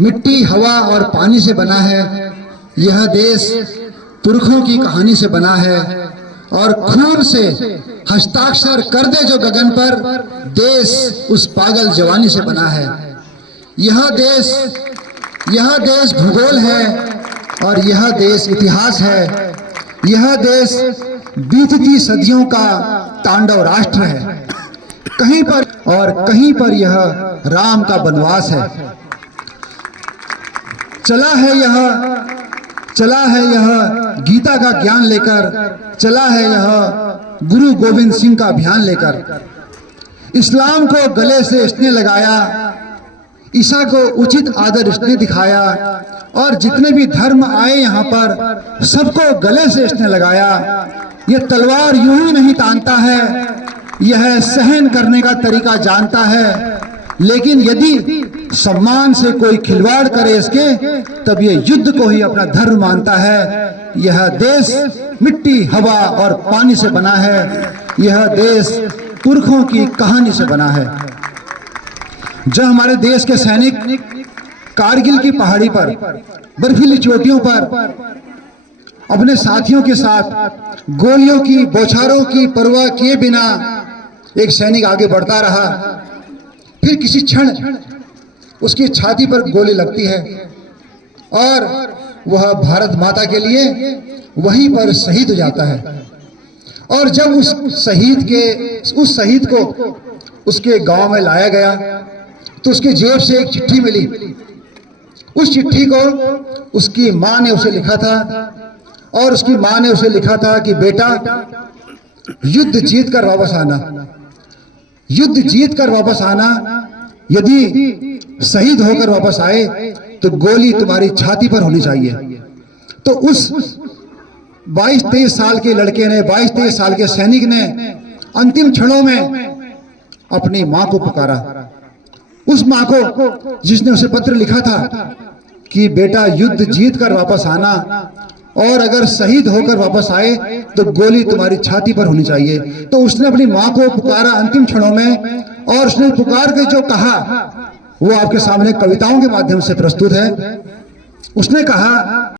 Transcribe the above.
मिट्टी, हवा और पानी से बना है। यह देश पुरखों की कहानी से बना है और खून से हस्ताक्षर कर दे जो गगन पर, देश उस पागल जवानी से बना है। यह देश भूगोल है और यह देश इतिहास है। यह देश बीतती सदियों का तांडव राष्ट्र है। कहीं पर यह राम का वनवास है। चला है यह गीता का ज्ञान लेकर, चला है यह गुरु गोविंद सिंह का अभियान लेकर। इस्लाम को गले से इसने लगाया, ईसा को उचित आदर इसने दिखाया और जितने भी धर्म आए यहाँ पर सबको गले से इसने लगाया। यह तलवार यूं ही नहीं तानता है, यह सहन करने का तरीका जानता है। लेकिन यदि सम्मान से कोई खिलवाड़ करे इसके, तब ये युद्ध को ही अपना धर्म मानता है। यह देश मिट्टी, हवा और पानी से बना है। यह देश पुरखों की कहानी से बना है। जब हमारे देश के सैनिक कारगिल की पहाड़ी पर, बर्फीली चोटियों पर अपने साथियों के साथ गोलियों की बौछारों की परवाह किए बिना एक सैनिक आगे बढ़ता रहा। फिर किसी क्षण उसकी छाती पर गोली लगती है और वह भारत माता के लिए वहीं पर शहीद हो जाता है। और जब उस शहीद को उसके गांव में लाया गया तो उसके जेब से एक चिट्ठी मिली। उस चिट्ठी को उसकी माँ ने उसे लिखा था और उसकी माँ ने उसे लिखा था कि बेटा, युद्ध जीत कर वापस आना, युद्ध जीत कर वापस आना। यदि शहीद होकर वापस आए तो गोली तुम्हारी छाती पर होनी चाहिए। तो उस 22-23 साल के लड़के ने, 22-23 साल के सैनिक ने अंतिम क्षणों में अपनी मां को पुकारा। उस मां को जिसने उसे पत्र लिखा था कि बेटा, युद्ध जीत कर वापस आना और अगर शहीद होकर वापस आए तो गोली तुम्हारी छाती पर होनी चाहिए। तो उसने अपनी मां को पुकारा अंतिम क्षणों में, और उसने पुकार के जो कहा वो आपके सामने कविताओं के माध्यम से प्रस्तुत है। उसने कहा,